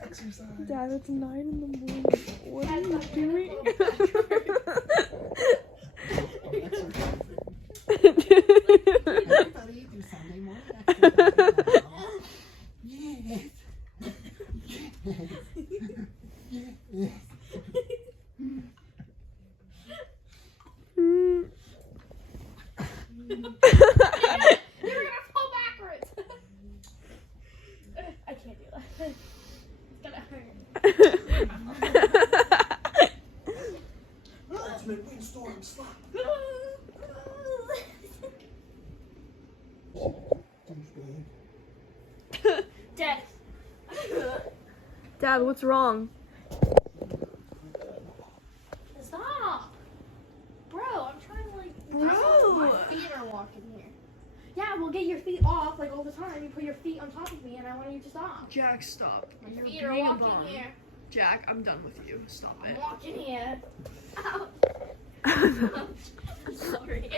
Exercise. Dad, it's 9 in the morning. What are you doing? Everybody do Sunday morning exercise. Yes. Yes. You're gonna fall backwards. I can't do that. It's gonna hurt. Ultimate windstorm slap. Dad. Dad, what's wrong? Stop. Bro, I'm trying to like. Bro. My feet are walking here. Yeah, well, get your feet off like all the time. You put your feet on top of me, and I want you to stop. Jack, stop. My You're feet are being a walking bum. here. Jack, I'm done with you. Stop I'm it. walking here. Ow. I'm sorry.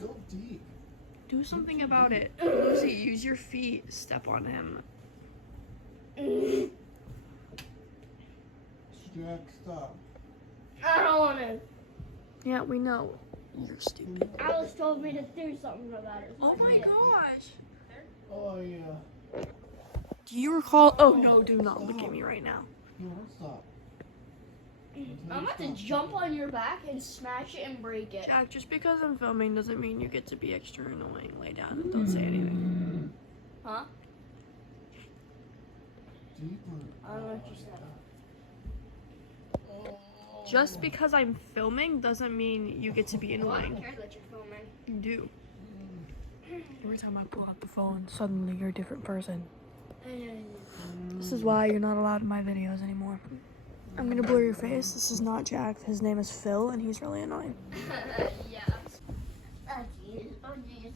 Go deep. Do something about it. Lucy, use your feet. Step on him. Jack, stop. I don't want to. Yeah, we know. You're stupid. Alice told me to do something about it. Oh my gosh. Oh, yeah. Do you recall? Oh no, do not look at me right now. No, don't stop. I'm about to jump on your back and smash it and break it. Jack, just because I'm filming doesn't mean you get to be extra annoying. Lay down and don't say anything. Huh? Deeper. I don't know what you said. Just because I'm filming doesn't mean you get to be I don't annoying. care that you're filming. You do. Every time I pull out the phone, suddenly you're a different person. This is why you're not allowed in my videos anymore. I'm gonna blur your face. This is not Jack. His name is Phil, and he's really annoying. Yeah. Oh jeez. Oh jeez.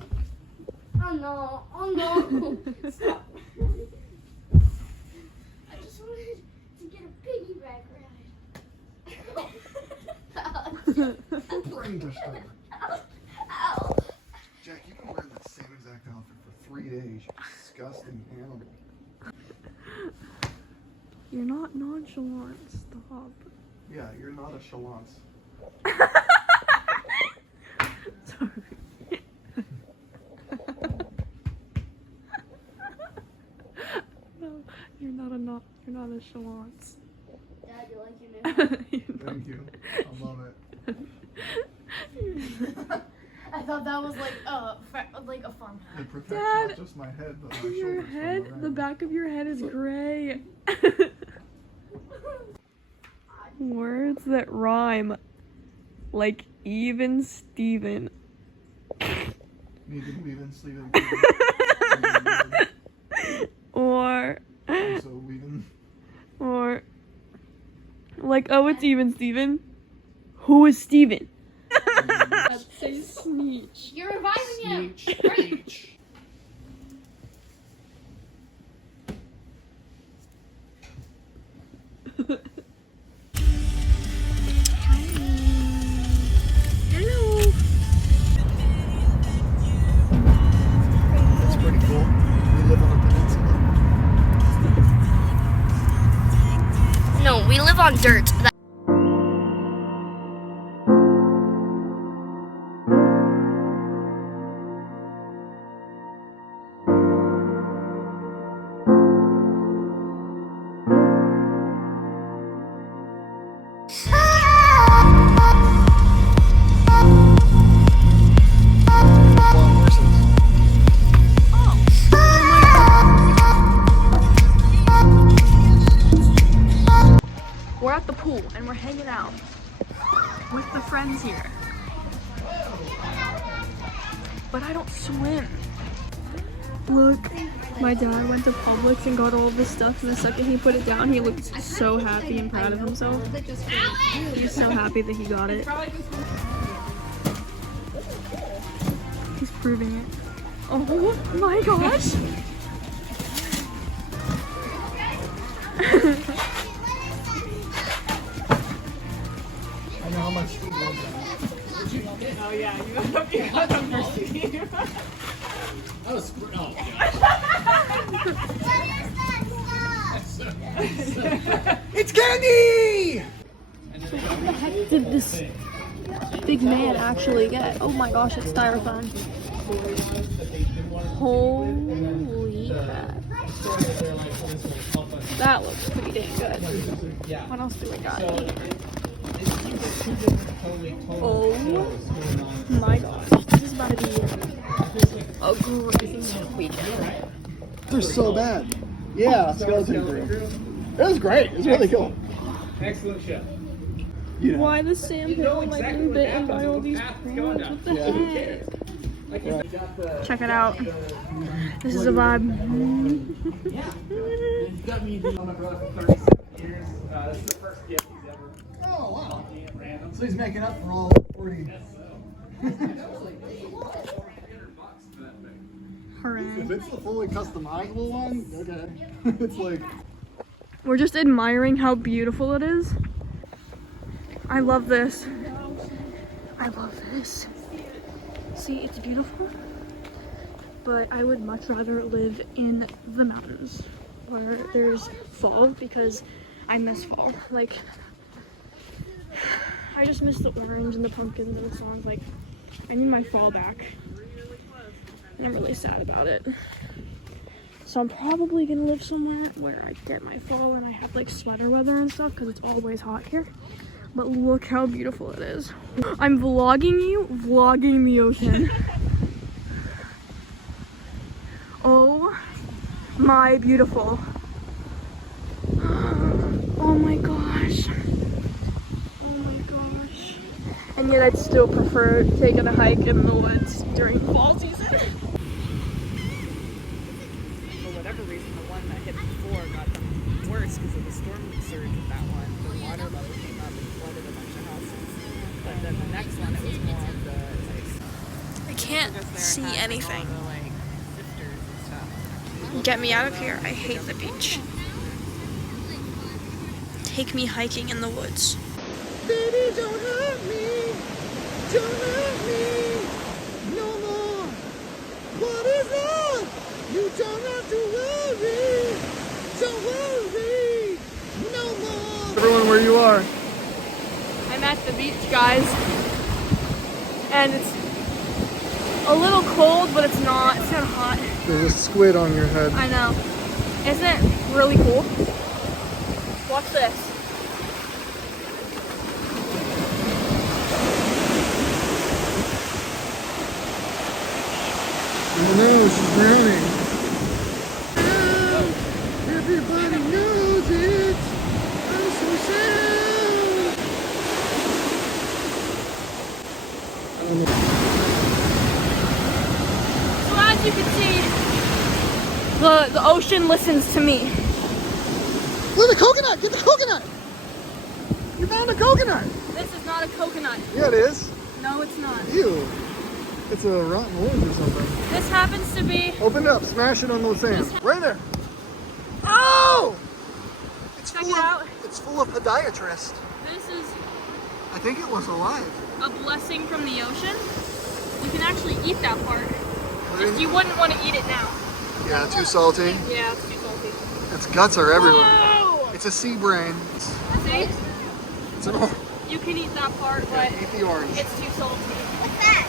Oh no. Oh no. Stop. I just wanted to get a piggyback ride. Brain disturber. Ow. Jack, you've been wearing that same exact outfit for 3 days. You disgusting animal. You're not nonchalant. Stop. Yeah, you're not a chalance. Sorry. No, you're not a chalance. Dad, you like your new Thank you. I love it. I thought that was like a fun hat. It protects Dad, not just my head, but my Your shoulders head, from the rain. back of your head is gray. Words that rhyme, like even Steven. Weaving, sleeving, Or, so weaving. or, like, oh, it's even Steven. Who is Steven? That's say Sneech. You're reviving him. Sneech. Hello. That's pretty cool. We live on a peninsula. No, we live on dirt. We're at the pool and we're hanging out with the friends here. But I don't swim. Look, my dad went to Publix and got all of this stuff, and the second he put it down, he looked so happy and proud of himself. He's so happy that he got it. He's proving it. Oh my gosh! I know how how much Steve loves that. Oh yeah, you got them for Steve. That was oh it's candy! What the heck did this big man actually get? Oh my gosh, it's styrofoam. Holy crap. That looks pretty dang good. What else do we got? Oh my gosh, this is about to be a great weekend. They're so bad. Yeah, skeleton crew. It was great. It was really cool. Excellent chef. You know. Why the sandpaper like been bitten by all these prawns? What the heck? Check it out. This is a vibe. He's got me on my brother for 37 years. This is the first gift he's ever. Oh wow. So he's making up for all 40. Hooray. If it's the fully customizable one, okay. It's like We're just admiring how beautiful it is. I love this. I love this. See, it's beautiful, but I would much rather live in the mountains where there's fall because I miss fall. Like, I just miss the orange and the pumpkins and the songs. Like, I need my fall back. And I'm really sad about it. So I'm probably gonna live somewhere where I get my fall and I have like sweater weather and stuff because it's always hot here. But look how beautiful it is. I'm vlogging you, vlogging the ocean. Oh my beautiful. Oh my gosh. Oh my gosh. And yet I'd still prefer taking a hike in the woods during fall season. For whatever reason, the one that hit before got worse because of the storm surge with that one. The water level came up and flooded a bunch of houses. But then the next one, it was more of the I can't see anything. all the like sifters and stuff. Get me out of here. I hate the beach. Take me hiking in the woods. baby, don't hurt me. Don't hurt me no more. What is love? You don't have to worry. Don't worry no more. Everyone where you are. I'm at the beach, guys. And it's a little cold, but it's not kind of hot. There's a squid on your head. I know. Isn't it really cool? Watch this. Oh no, she's drowning. Everybody knows it. I'm so sad. So as you can see, the ocean listens to me. Look, the coconut! Get the coconut! You found a coconut! This is not a coconut. Yeah, it is. No, it's not. Ew. It's a rotten orange or something. This happens to be... Open it up, smash it on the sand. Right there. Oh! It's Check full it out. It's full of podiatrists. This is I think it was alive. a blessing from the ocean. You can actually eat that part. What Just is- you wouldn't want to eat it now. Yeah, too salty. Yeah, it's too salty. Its guts are everywhere. Whoa! It's a sea brain. See? It's an orange. You can eat that part, but Eat the orange. it's too salty. What's that?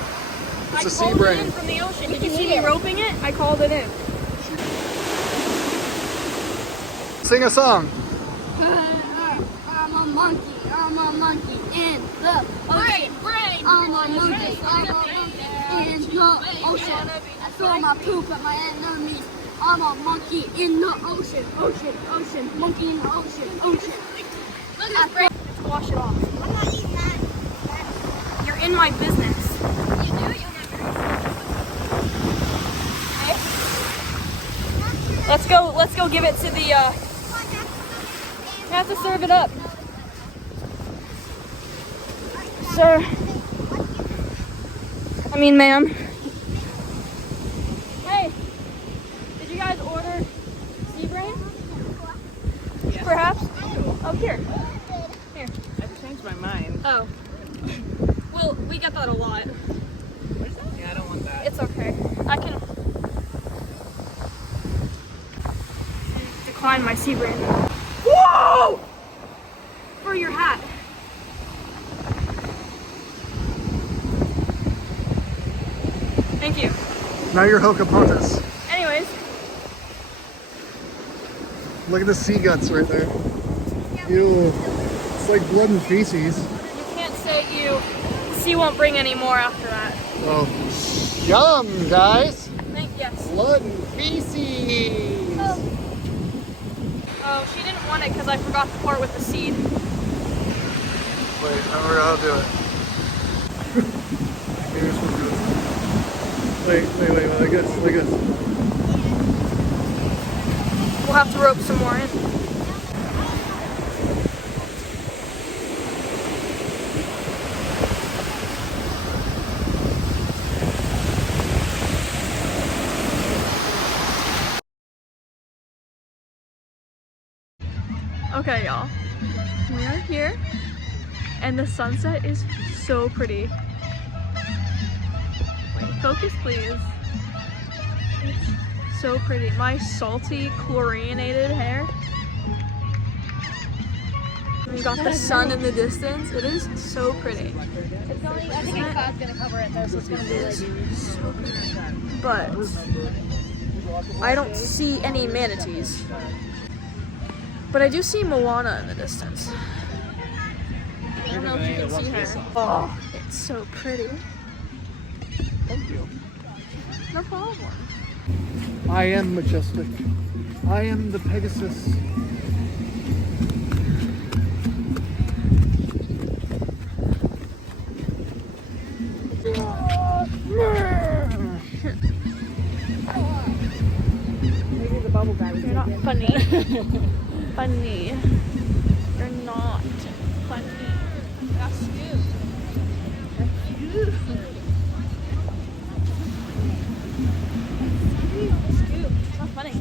It's I a sea called it brain. in from the ocean. Did you see me roping it? I called it in. Sing a song. I'm a monkey. I'm a monkey in the ocean. I'm a monkey. I'm a monkey in the ocean. I throw my poop at my enemies. I'm a monkey in the ocean. Ocean, ocean, monkey in the ocean. Ocean. Look at this brain. Let's wash it off. I'm not eating that. You're in my business. You do? You never. Let's go give it to the, you have to serve it up. Sir. I mean, ma'am. Hey, did you guys order sea brain? Yeah. Perhaps? Oh, here. Here. I've changed my mind. Oh. Well, we get that a lot. Yeah, I don't want that. It's okay. I can decline my sea brand. Whoa! For your hat. Thank you. Now you're Hokapotas. Anyways, Look at the sea guts right there. Ew. It's like blood and feces. you can't say ew. The sea won't bring any more after that. Oh. Yum, guys. Yes. Blood and feces. Oh, she didn't want it because I forgot the part with the seed. Wait, I remember how to do it. Here's what it goes. Wait, like this. We'll have to rope some more in. Okay, y'all. We are here, and the sunset is so pretty. Wait, focus, please. It's so pretty. My salty, chlorinated hair. We got the sun in the distance. It is so pretty. I think a cloud's gonna cover it though, so it's gonna be like So pretty. But I don't see any manatees. But I do see Moana in the distance. I don't know if you can see her. Oh, it's so pretty. Thank you. No problem. I am majestic. I am the Pegasus. Maybe the bubble guy was You're not funny. Funny. You're not funny. That's you. Scoop. It's not funny.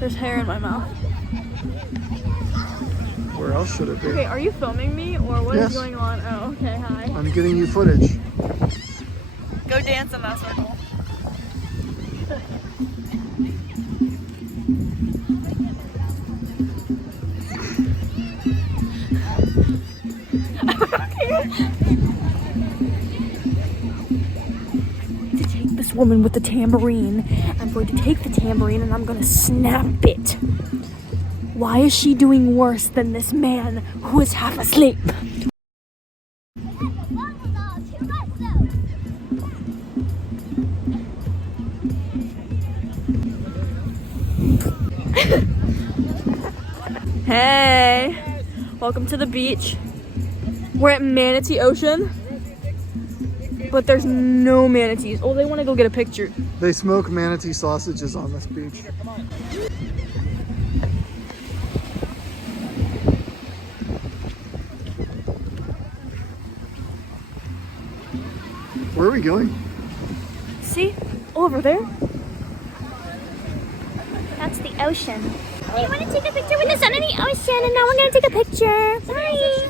There's hair in my mouth. Where else should it be? Okay, are you filming me or what is Yes. going on? Oh, okay, hi. I'm getting you footage. Go dance in that circle. To take this woman with the tambourine, I'm going to take the tambourine and I'm going to snap it. Why is she doing worse than this man who is half asleep? Hey, welcome to the beach. We're at Manatee Ocean, but there's no manatees. Oh, they want to go get a picture. They smoke manatee sausages on this beach. Where are we going? See, over there. That's the ocean. You want to take a picture with the sun in the ocean, and now we're going to take a picture. Bye.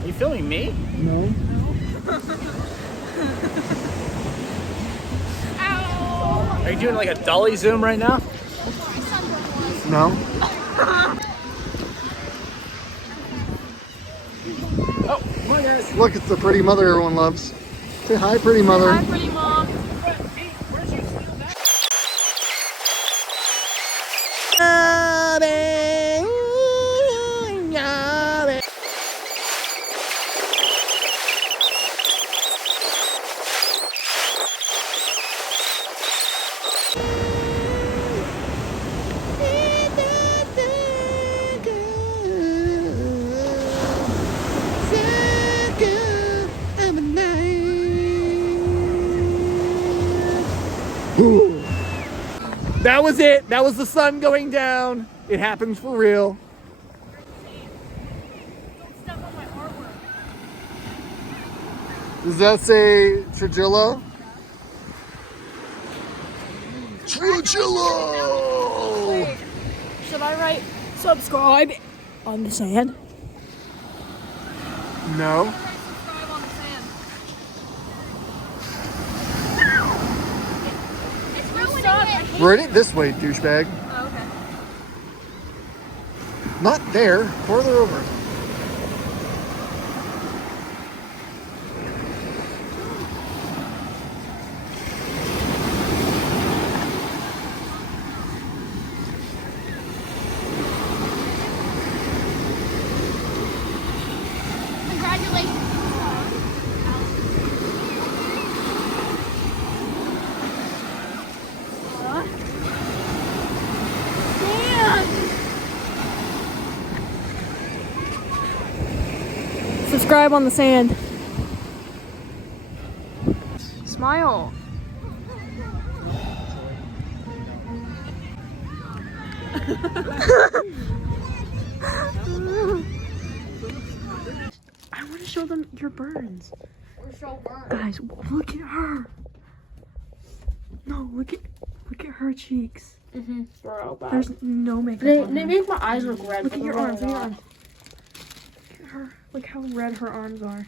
Are you filming me? No. Are you doing like a dolly zoom right now? No. Oh, come on guys. Look, it's the pretty mother everyone loves. Say hi, pretty mother. Hi, pretty mom. That was it. That was the sun going down. It happened for real. Does that say Trujillo? Trujillo! Should I write subscribe on the sand? No. Subscribe on the sand. It's ruining it. Write it this way, douchebag. Oh, okay. Not there. Further over. Congratulations. Subscribe on the sand. Smile. I want to show them your burns. We're so burned. Guys, look at her. No, look at her cheeks. Bro, bad. There's no makeup They on her. make my eyes look red. Look at but your they're arms. Look at your not. arms. Look at her. Look how red her arms are.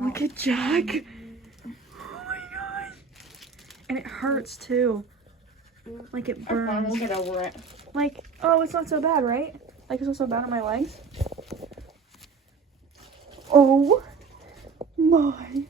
Look at Jack. Oh my god. And it hurts too. Like it We'll burns. get over it. Like, oh, it's not so bad, right? Like it's not so bad on my legs. Oh my